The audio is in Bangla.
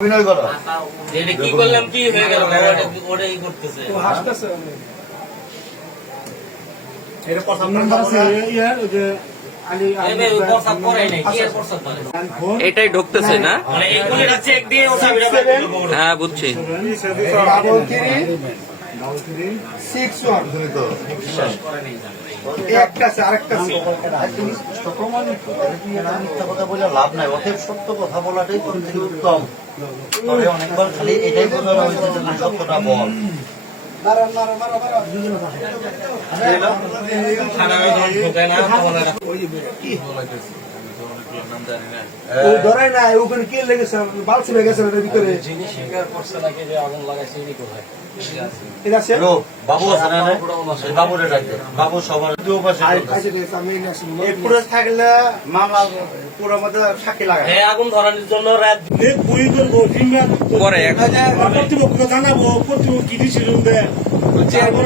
অভিনয় করো। কি করলাম? কি হয়ে গেল? ওটাই করতেছে? করে এটাই ঢুকতেছে না? মানে হ্যাঁ বুঝছি। কথা বলে লাভ নাই? অতএব সত্য কথা বলাটাই উত্তম। তবে অনেকবার খালি এটাই বোঝানো হয়েছে যে সত্যটা বল। খানা ঢোকে না ধরাই না। ওখানে কে লেগেছে? বাল ছিঁড়ে গেছে ওটার ভিতরে? যিনি স্বীকার করছে নাকি যে আগুন লাগাইছে ইনি কোথায় এটা আছে। বাবু আছে না না? বাবুরে ডাকবে। বাবু সবার দুই পাশে আচ্ছা ঠিক আছে আমি এনে আসি। এই পুরো থাকলে মামলা পুরো মধ্যে সাক্ষী লাগায়। হ্যাঁ আগুন ধরানোর জন্য রাত কিংবা পরে জানাব কর্তৃপক্ষ কি ডিসিশন দেয়। আচ্ছা, এখন